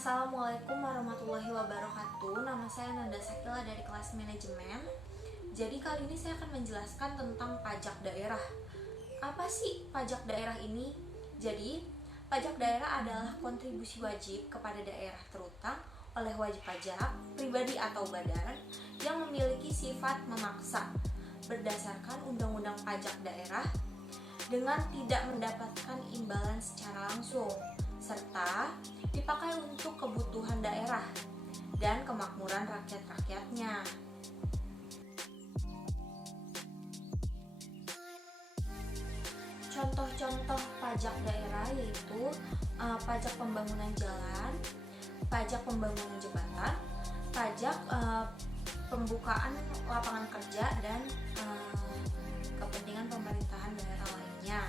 Assalamualaikum warahmatullahi wabarakatuh. Nama saya Nanda Sakila dari kelas manajemen. Jadi kali ini saya akan menjelaskan tentang pajak daerah. Apa sih pajak daerah ini? Jadi, pajak daerah adalah kontribusi wajib kepada daerah terutama oleh wajib pajak, pribadi atau badan yang memiliki sifat memaksa berdasarkan Undang-Undang Pajak Daerah dengan tidak mendapatkan imbalan secara langsung, serta dipakai untuk kebutuhan daerah dan kemakmuran rakyat-rakyatnya. Contoh-contoh pajak daerah yaitu pajak pembangunan jalan, pajak pembangunan jembatan, pajak pembukaan lapangan kerja, dan kepentingan pemerintahan daerah lainnya.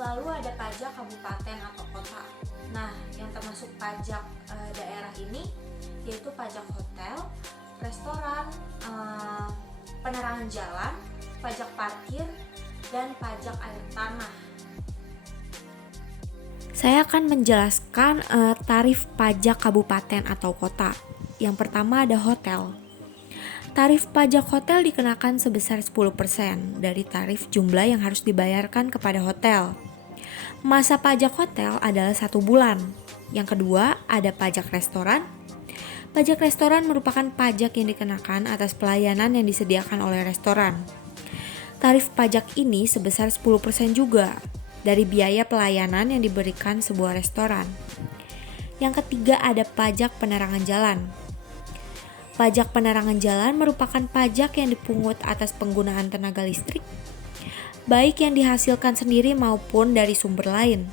Lalu ada pajak kabupaten atau kota. Nah, yang termasuk pajak daerah ini yaitu pajak hotel, restoran, penerangan jalan, pajak parkir, dan pajak air tanah. Saya akan menjelaskan tarif pajak kabupaten atau kota. Yang pertama ada hotel. Tarif pajak hotel dikenakan sebesar 10% dari tarif jumlah yang harus dibayarkan kepada hotel. Masa pajak hotel adalah 1 bulan. Yang kedua ada pajak restoran. Pajak restoran merupakan pajak yang dikenakan atas pelayanan yang disediakan oleh restoran. Tarif pajak ini sebesar 10% juga dari biaya pelayanan yang diberikan sebuah restoran. Yang ketiga ada pajak penerangan jalan. Pajak penerangan jalan merupakan pajak yang dipungut atas penggunaan tenaga listrik, baik yang dihasilkan sendiri maupun dari sumber lain.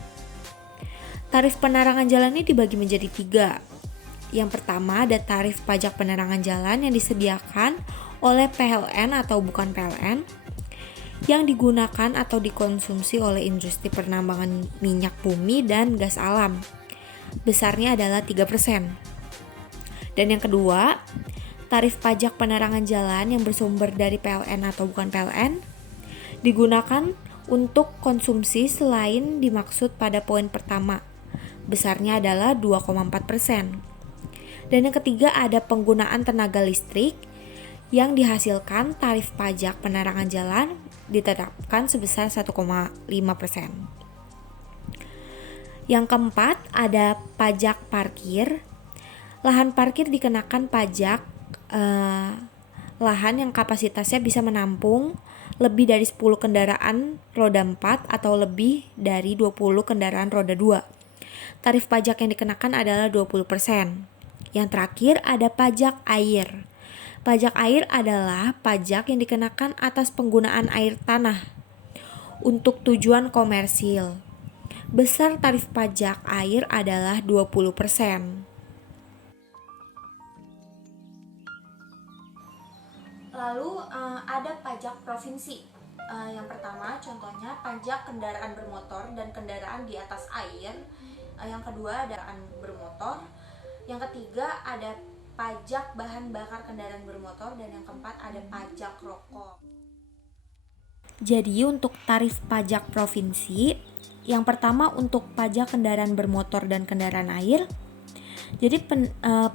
Tarif penerangan jalan ini dibagi menjadi 3. Yang pertama ada tarif pajak penerangan jalan yang disediakan oleh PLN atau bukan PLN, yang digunakan atau dikonsumsi oleh industri penambangan minyak bumi dan gas alam. Besarnya adalah 3%. Dan yang kedua, tarif pajak penerangan jalan yang bersumber dari PLN atau bukan PLN digunakan untuk konsumsi selain dimaksud pada poin pertama. Besarnya adalah 2,4%. Dan yang ketiga ada penggunaan tenaga listrik yang dihasilkan tarif pajak penerangan jalan ditetapkan sebesar 1,5%. Yang keempat ada pajak parkir. Lahan parkir dikenakan pajak lahan yang kapasitasnya bisa menampung lebih dari 10 kendaraan roda 4 atau lebih dari 20 kendaraan roda 2. Tarif pajak yang dikenakan adalah 20%. Yang terakhir ada pajak air. Pajak air adalah pajak yang dikenakan atas penggunaan air tanah untuk tujuan komersil. Besar tarif pajak air adalah 20%. Lalu ada pajak provinsi. Yang pertama contohnya pajak kendaraan bermotor dan kendaraan di atas air. Yang kedua ada kendaraan bermotor. Yang ketiga ada pajak bahan bakar kendaraan bermotor, dan yang keempat ada pajak rokok. Jadi untuk tarif pajak provinsi, yang pertama untuk pajak kendaraan bermotor dan kendaraan air. Jadi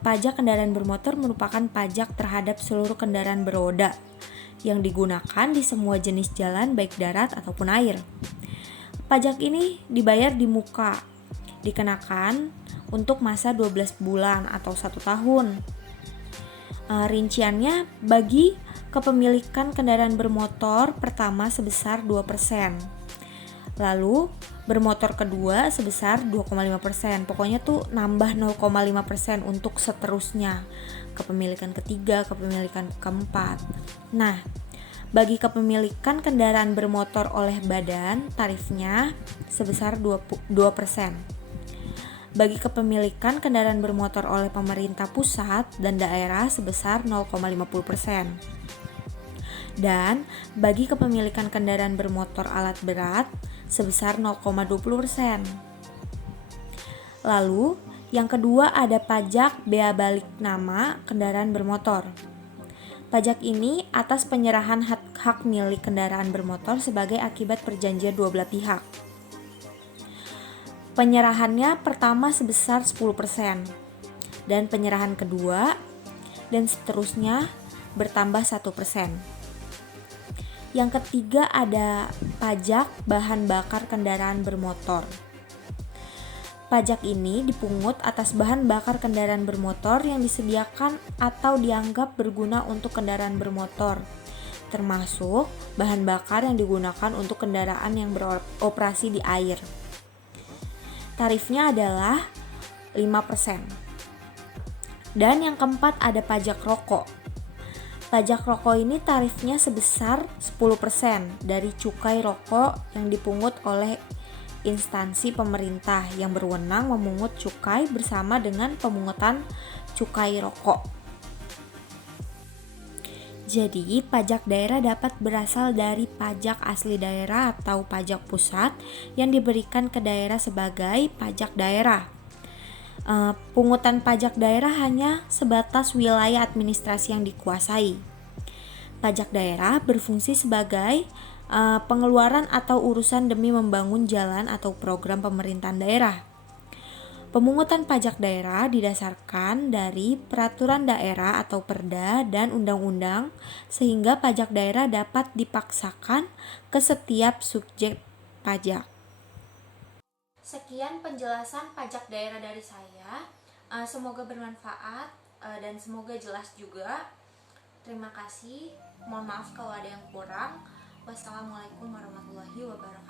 pajak kendaraan bermotor merupakan pajak terhadap seluruh kendaraan beroda yang digunakan di semua jenis jalan baik darat ataupun air. Pajak ini dibayar di muka, dikenakan untuk masa 12 bulan atau 1 tahun. Rinciannya bagi kepemilikan kendaraan bermotor pertama sebesar 2%. Lalu bermotor kedua sebesar 2,5%. Pokoknya tuh nambah 0,5% untuk seterusnya. Kepemilikan ketiga, kepemilikan keempat. Nah, bagi kepemilikan kendaraan bermotor oleh badan, tarifnya sebesar 2%. Bagi kepemilikan kendaraan bermotor oleh pemerintah pusat dan daerah sebesar 0,50%. Dan bagi kepemilikan kendaraan bermotor alat berat sebesar 0,20%. Lalu, yang kedua ada pajak bea balik nama kendaraan bermotor. Pajak ini atas penyerahan hak milik kendaraan bermotor sebagai akibat perjanjian dua belah pihak. Penyerahannya pertama sebesar 10% dan penyerahan kedua dan seterusnya bertambah 1%. Yang ketiga ada pajak bahan bakar kendaraan bermotor. Pajak ini dipungut atas bahan bakar kendaraan bermotor yang disediakan atau dianggap berguna untuk kendaraan bermotor, termasuk bahan bakar yang digunakan untuk kendaraan yang beroperasi di air. Tarifnya adalah 5%. Dan yang keempat ada pajak rokok. Pajak rokok ini tarifnya sebesar 10% dari cukai rokok yang dipungut oleh instansi pemerintah yang berwenang memungut cukai bersama dengan pemungutan cukai rokok. Jadi, pajak daerah dapat berasal dari pajak asli daerah atau pajak pusat yang diberikan ke daerah sebagai pajak daerah. Pungutan pajak daerah hanya sebatas wilayah administrasi yang dikuasai. Pajak daerah berfungsi sebagai pengeluaran atau urusan demi membangun jalan atau program pemerintahan daerah. Pemungutan pajak daerah didasarkan dari peraturan daerah atau perda dan undang-undang sehingga pajak daerah dapat dipaksakan ke setiap subjek pajak. Sekian penjelasan pajak daerah dari saya. Semoga bermanfaat dan semoga jelas juga. Terima kasih. Mohon maaf kalau ada yang kurang. Wassalamualaikum warahmatullahi wabarakatuh.